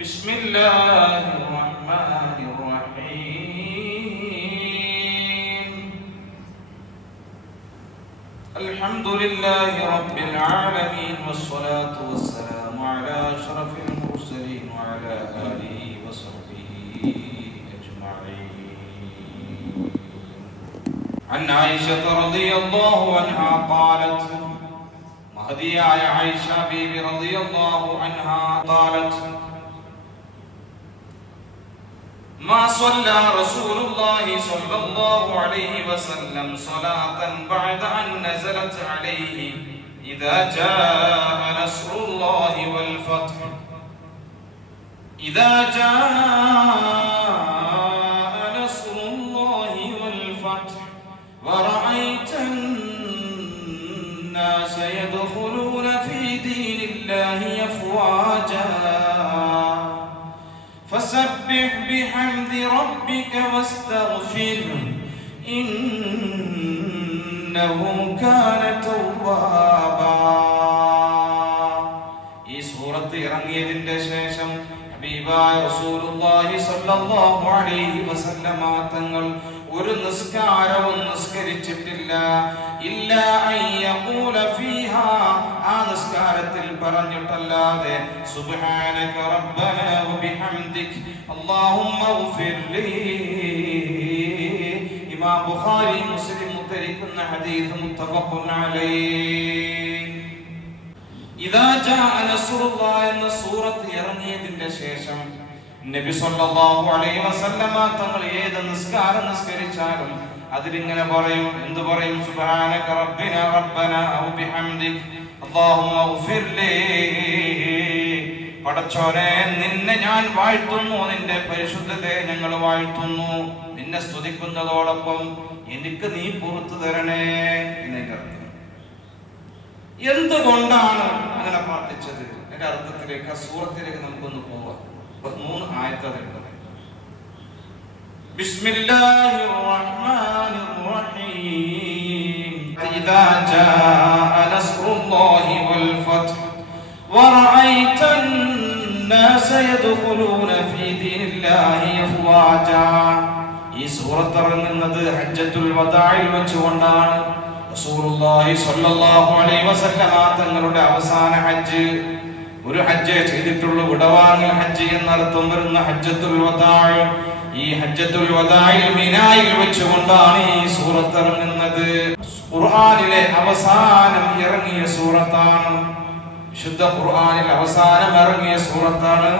بسم الله الرحمن الرحيم. الحمد لله رب العالمين والصلاة والسلام على أشرف المرسلين وعلى آله وصحبه أجمعين. عن عائشة رضي الله عنها قالت مهدية عائشة بيبي رضي الله عنها قالت ما صلى رسول الله صلى الله عليه وسلم صلاة بعد أن نزلت عليه إذا جاء نصر الله والفتح. إذا جاء فسبح بحمد ربك واستغفره إنه كان توابا ഈ സൂറത്ത് ഇറങ്ങിയതിന്റെ ശേഷം ഹബീബായ റസൂലുള്ളാഹി സ്വല്ലല്ലാഹു അലൈഹി വസല്ലമ തങ്ങൾ ഒരു നിസ്കാരവും നിസ്കരിച്ചിട്ടില്ല ഇല്ല അൻ യഖൂല ഫീഹാ ആ നിസ്കാരത്തിൽ പറഞ്ഞിട്ടല്ലാതെ സുബ്ഹാനക റബ്ബന വബിഹംദിക് അല്ലാഹുമ്മ ഗ്ഫിർ ഇമാം ബുഖാരി മുസ്ലിം ഉദ്ധരിക്കുന്ന ഹദീസ് മുത്തഫഖുൻ അലൈഹി. ഇദാ ജാഅ നസ്റുല്ലാഹ് എന്ന സൂറത്ത് ഇറങ്ങിയതിന്റെ ശേഷം നബി സല്ലല്ലാഹു അലൈഹി വസല്ലമ തങ്ങൾ ഏത് നിസ്കാരം നിസ്കരിച്ചാലും അതിലിങ്ങനെ പറയും എന്ത് പറയും? സുബ്ഹാനക റബ്ബിന റബ്ബന ഔ ബിഹംദിക. അല്ലാഹുമ്മ ഗ്ഫിർ ലീ പടച്ചോനെ നിന്നെ ഞാൻ വാഴ്ത്തുന്നു നിന്റെ പരിശുദ്ധതയെ ഞങ്ങൾ വാഴ്ത്തുന്നു. നിന്നെ സ്തുതിക്കുന്നതോടൊപ്പം എനിക്ക് നീ പുറത്തു തരണേ എന്നെ അർത്ഥം എന്തുകൊണ്ടാണ് അങ്ങനെ പ്രാർത്ഥിച്ചത്? എന്റെ അർത്ഥത്തിലേക്ക് ആ സൂറത്തിലേക്ക് നമുക്കൊന്ന് പോവാം. മൂന്ന് മൂന്ന് ആയത്തുകളുണ്ട് ബിസ്മില്ലാഹിർ റഹ്മാനിർ റഹീം ഇദാ ജാഅ നസ്റുല്ലാഹി വൽ ഫത്ഹ് ورأيت الناس يدخلون في دين الله أفواجا ഈ സൂറത്ത് ഇറങ്ങുന്നത് ഹജ്ജത്തുൽ വദാഇൽ വെച്ചുകൊണ്ടാണ് റസൂലുള്ളാഹി സ്വല്ലല്ലാഹു അലൈഹി വസല്ലമ തങ്ങളുടെ അവസാന ഹജ്ജ് ഒരു ഹജ്ജ് ചെയ്തിട്ടുള്ളൂ വിടവാങ്ങൽ ഹജ്ജ് എന്നർത്ഥം വരുന്ന ഹജ്ജത്തുൽ വദാഇ ഈ ഹജ്ജത്തുൽ വദായിൽ മിനായിൽ വെച്ചുകൊണ്ടാണ് ഈ സൂറത്ത് ഇറങ്ങുന്നത്. ഖുർആനിലെ അവസാനം ഇറങ്ങിയ സൂറത്താണ്. ശുദ്ധ ഖുർആനിൽ അവസാനം ഇറങ്ങിയ സൂറത്താണ്.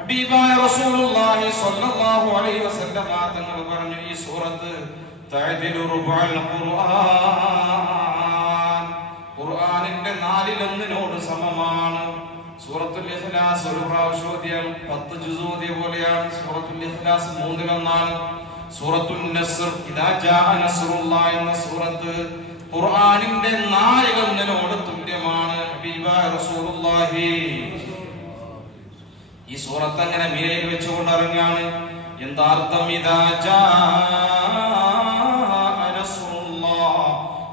ഹബീബായ റസൂലുള്ളാഹി സ്വല്ലല്ലാഹു അലൈഹി വസല്ലം തങ്ങൾ പറഞ്ഞു ഈ സൂറത്ത് ഖുർആൻ. ഖുർആനിന്റെ നാലിലൊന്നിനോട് സമമാണ്. സൂറത്തുൽ ഇഖ്ലാസ് ഒരു പ്രാവശ്യം ഓതിയാൽ പത്ത് ജുസ് ഓതിയ പോലെയാണ് സൂറത്തുൽ ഇഖ്ലാസ് മൂന്നിലൊന്നാണ് സൂറത്തുൽ നസ്ർ ഇദാ ജാഅ നസ്റുല്ലാഹ് എന്ന സൂറത്ത് ഖുർആനിന്റെ നാലിലൊന്നിനോട് തുല്യമാണ്. ഹബീബായ റസൂലുള്ളാഹി. ഈ സൂറത്ത് അങ്ങനെ മീരയിൽ വെച്ചുകൊണ്ട് ഇറങ്ങാണ്. എന്താർത്ഥം ഇതാ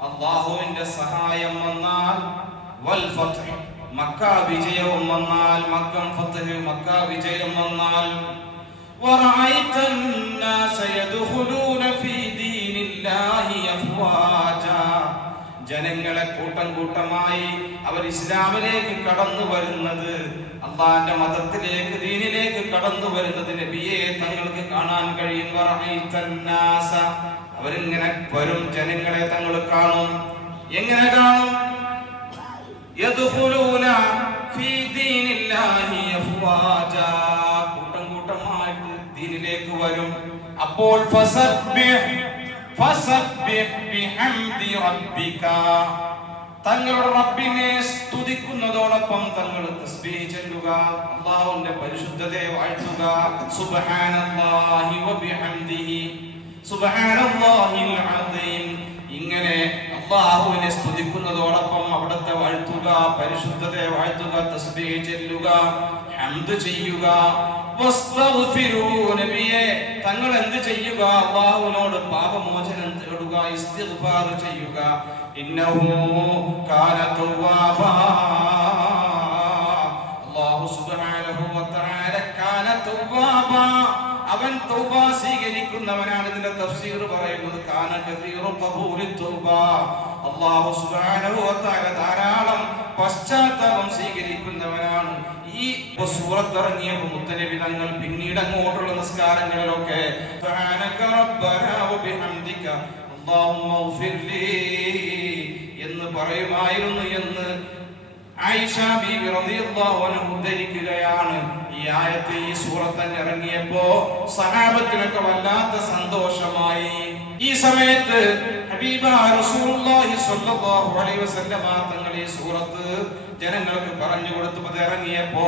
അള്ളാഹുവിന്റെ സഹായം വന്നാൽ വൽ ഫത്ഹ്. മക്ക വിജയവും വന്നാൽ മക്കം ഫത്ഹ് മക്ക വിജയം വന്നാൽ ورأيت الناس يدخلون في دين الله أفواجا ജനങ്ങളെ കൂട്ടം കൂട്ടമായി അവർ ഇസ്ലാമിലേക്ക് കടന്നു വരുന്നത് അള്ളാന്റെ മതത്തിലേക്ക് ദീനിലേക്ക് കടന്നു വരുന്നത് നബിയെ തങ്ങൾക്ക് കാണാൻ കഴിയും വറഅയ്തന്നാസ. അവരിങ്ങനെ വരും ജനങ്ങളെ തങ്ങൾ കാണും എങ്ങനെ കാണും കൂട്ടം കൂട്ടമായിട്ട് ദീനിലേക്ക് വരും. അപ്പോൾ തങ്ങളുടെ റബ്ബിനെ സ്തുതിക്കുന്നതോടൊപ്പം തങ്ങൾ തസ്ബീഹ് ചൊല്ലുക. അല്ലാഹുവിന്റെ പരിശുദ്ധതയെ വാഴ്ത്തുക. സുബ്ഹാനല്ലാഹി വബിഹംദിഹി സുബ്ഹാനല്ലാഹിൽ അദീം. ഇങ്ങനെ അവിടുത്തെ വാഴ്ത്തുക പരിശുദ്ധത്തെ വാഴ്ത്തുക തസ്ബീഹ് ചെല്ലുക ഹംദ് ചെയ്യുക. നബിയെ തങ്ങൾ എന്ത് ചെയ്യുക? അല്ലാഹുവിനോട് പാപമോചനം തേടുക ഇസ്തിഗ്ഫാർ ചെയ്യുക. ഇന്നഹു കാന തവ്വാബ അല്ലാഹു സുബ്ഹാനഹു വതആല തആല കാന തവ്വാബ അവൻ തൗബ സ്വീകരിക്കുന്നവനാണ് ഇതിന്റെ തഫ്സീർ പറയുന്നത്. കാന കസീറു ഖബൂലി തൗബ. അല്ലാഹു സുബ്ഹാനഹു വതആല തആല സ്വീകരിക്കുന്നവനാണ് ഈ സൂറത്ത് ഇറങ്ങിയ മുത്തനബി പിന്നീട് അങ്ങോട്ടുള്ള നിസ്കാരങ്ങളിലൊക്കെ എന്ന് പറയുമായിരുന്നു എന്ന് ആയിഷ ബീബി റളിയല്ലാഹു അൻഹ ഉദ്ധരിക്കുകയാണ്. ഈ ആയത്ത് ഈ സൂറത്ത് ഇറങ്ങിയപ്പോ സഹാബത്തിനൊക്കെ വല്ലാത്ത സന്തോഷമായി. ഈ സമയത്ത് തങ്ങൾ ഈ സൂറത്ത് ജനങ്ങൾക്ക് പറഞ്ഞു കൊടുത്തു അത് ഇറങ്ങിയപ്പോ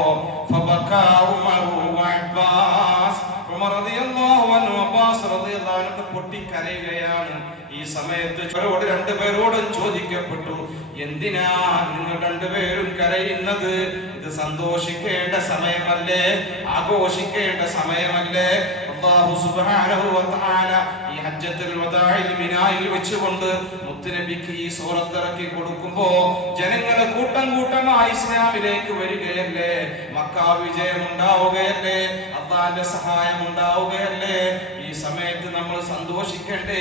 പൊട്ടിക്കരയുകയാണ്. ഈ സമയത്ത് രണ്ട് രണ്ടുപേരോടും ചോദിക്കപ്പെട്ടു. എന്തിനാ നിങ്ങൾ രണ്ടുപേരും കരയുന്നത്? ഇത് സന്തോഷിക്കേണ്ട സമയമല്ലേ? ആഘോഷിക്കേണ്ട സമയമല്ലേ? അല്ലാഹു സുബ്ഹാനഹു വ ഈ ഹജ്ജത്തുൽ വദാഇൽ മിനായിൽ വെച്ചുകൊണ്ട് മുത്തുനബിക്ക് ഈ സൂറത്ത് ഇറക്കി കൊടുക്കുമ്പോ ജനങ്ങളെ കൂട്ടം കൂട്ടമായി ഇസ്ലാമിലേക്ക് വരികയല്ലേ? മക്ക വിജയം ഉണ്ടാവുകയല്ലേ അള്ളാന്റെ സഹായം ഉണ്ടാവുകയല്ലേ സമയത്ത് നമ്മൾ സന്തോഷിക്കണ്ടേ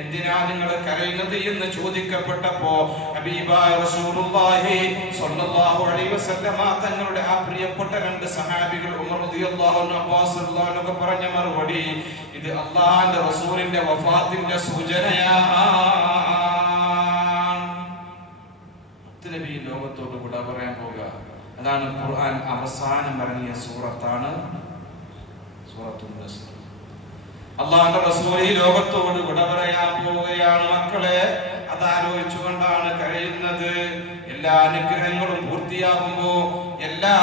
എന്തിനാ നിങ്ങൾ കരയുന്നത് എന്ന് ചോദിക്കപ്പെട്ടപ്പോ തങ്ങളുടെ ആ പ്രിയപ്പെട്ട രണ്ട് സഹാബികൾ പറഞ്ഞ മറുപടി ഇത് അള്ളാഹിന്റെ റസൂലിന്റെ വഫാത്തിന്റെ സൂചനയാ നബി ലോകത്തോട് കൂടെ പറയാൻ പോകുക അതാണ് ഖുർആൻ അവസാനം ഇറങ്ങിയ സൂറത്താണ്. സൂറത്തുൽ നസ്ർ അള്ളാഹുന്റെ റസൂൽ ഈ ലോകത്തോട് വിട പറയാൻ പോവുകയാണ് മക്കളെ. അതാലോചിച്ചുകൊണ്ടാണ് കഴിയുന്നത് എല്ലാ അനുഗ്രഹങ്ങളും പൂർത്തിയാകുമ്പോ എല്ലാ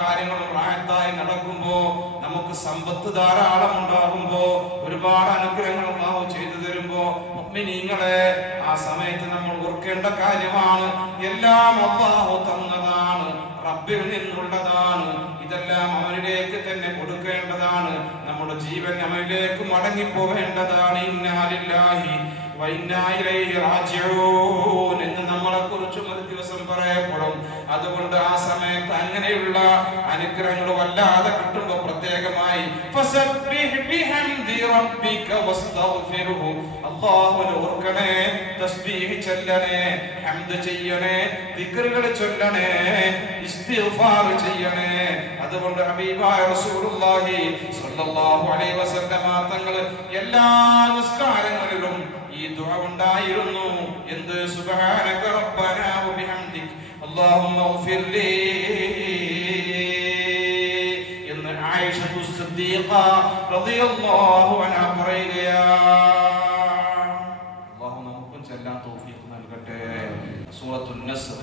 കാര്യങ്ങളും റായത്തായി നടക്കുമ്പോ നമുക്ക് സമ്പത്ത് ധാരാളം ഉണ്ടാകുമ്പോ ഒരുപാട് അനുഗ്രഹങ്ങൾ അള്ളാഹു ചെയ്തു തരുമ്പോ മുഅ്മിനീങ്ങളെ ആ സമയത്ത് നമ്മൾ ഓർക്കേണ്ട കാര്യമാണ്. എല്ലാം അള്ളാഹു തന്നതാണ്. റബ്ബിൽ നിന്നുള്ളതാണ്. ഇതെല്ലാം അവനിലേക്ക് തന്നെ കൊടുക്കേണ്ടതാണ്. ജീവൻ അവനിലേക്ക് മടങ്ങിപ്പോകേണ്ടതാണ് ഇന്നാലില്ലാഹി വഇന്നാ ഇലൈഹി റാജിഊൻ എന്ന് നമ്മളെ കുറിച്ചും ഒരു ദിവസം പറയപ്പെടും. അതുകൊണ്ട് ആ സമയത്ത് അങ്ങനെയുള്ള അനുഗ്രഹങ്ങൾ വല്ലാതെ കിട്ടുമ്പോൾ പ്രത്യേകമായി ബിഹംദി റബ്ബിക വസ്തഗ്ഫിർഹു അല്ലാഹുവിനെ ഓർക്കണേ തസ്ബീഹ് ചൊല്ലണേ ഹംദ് ചെയ്യണേ ദിക്റുകൾ ചൊല്ലണേ ഇസ്തിഗ്ഫാർ ചെയ്യണേ. അതുകൊണ്ട് ഹബീബായ റസൂലുള്ളാഹി സ്വല്ലല്ലാഹു അലൈഹി വസല്ലമ തങ്ങൾ എല്ലാ നിസ്കാരങ്ങളിലും ഈ ദുആ ഉണ്ടായിരുന്നു. എന്ത്? സുബ്ഹാനക റബ്ബനാ വബിഹംദിക് അല്ലാഹുമ്മ اغفر സിദ്ദീഖ റളിയല്ലാഹു അൻഹ പറയുകയാണ് അല്ലാഹു നമുക്കും ചൊല്ലാൻ തൗഫീഖ് നൽകട്ടെ. സൂറത്തുൻ നസ്ർ.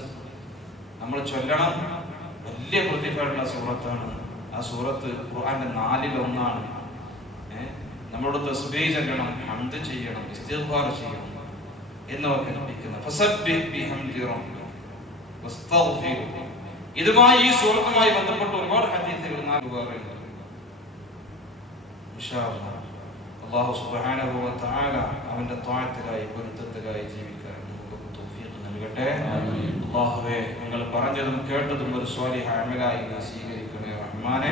നമ്മൾ ചൊല്ലണം. വലിയ പ്രതിഫലമുള്ള സൂറത്താണ്. ആ സൂറത്ത് ഖുർആന്റെ ഏ? നമ്മളോട് തസ്ബീഹ് ചൊല്ലണം ഹംദ് ചെയ്യണം ഇസ്തിഗ്ഫാർ ചെയ്യണം എന്നൊക്കെ കൽപ്പിക്കുന്ന ഫസബ്ബിഹ് ബിഹംദി റബ്ബിക. വസ്തഗ്ഫിർ. ഇതുമായി ഈ സൂറത്തുമായി ബന്ധപ്പെട്ട് ഒരുപാട് ഹദീസുകൾ നാല് വേറെയുണ്ട് സുബ്ഹാനഹു വ അവന്റെ ത്വാഅത്തിലായി പൊരുത്തത്തിലായി ജീവിക്കാൻ നമുക്ക് തൗഫീഖ് നൽകട്ടെ. അല്ലാഹുവേ നിങ്ങൾ പറഞ്ഞതും കേട്ടതും ഒരു സ്വാലിഹ അമലായി സ്വീകരിക്കണേ റഹ്മാനെ.